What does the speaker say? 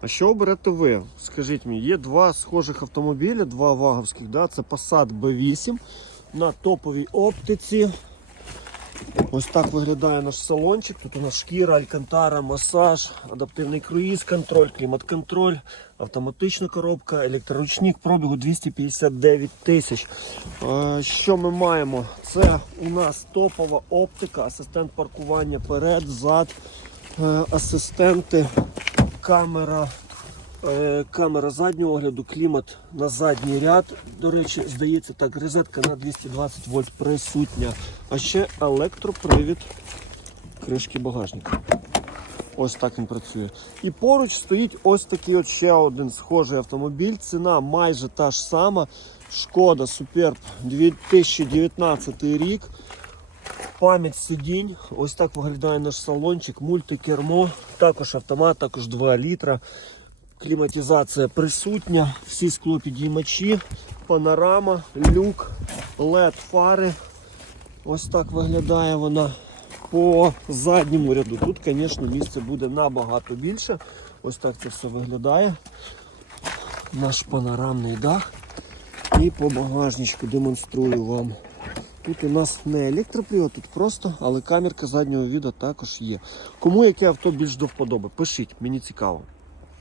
А що оберете ви? Скажіть мені, є два схожих автомобілі, два ваговських. Да? Це Passat B8 на топовій оптиці. Ось так виглядає наш салончик. Тут у нас шкіра, алькантара, масаж, адаптивний круїз, контроль, клімат-контроль, автоматична коробка, електроручник пробігу 259 тисяч. Що ми маємо? Це у нас топова оптика, асистент паркування перед, зад, е, асистенти, камера. е, Камера заднього огляду, клімат на задній ряд. До речі, здається, так, розетка на 220 вольт присутня. А ще електропривід кришки багажника. Ось так він працює. І поруч стоїть ось такий от ще один схожий автомобіль. Ціна майже та ж сама. Шкода Superb 2019 рік. Пам'ять сидінь. Ось так виглядає наш салончик, мультикермо, також автомат, також 2 літра. Кліматизація присутня, всі склопідіймачі, панорама, люк, LED фари. Ось так виглядає вона по задньому ряду. Тут, звісно, місце буде набагато більше. Ось так це все виглядає. Наш панорамний дах. І по багажничку демонструю вам. Тут у нас не електропривод, тут просто, але камерка заднього відео також є. Кому яке авто більш до вподоби? Пишіть, мені цікаво.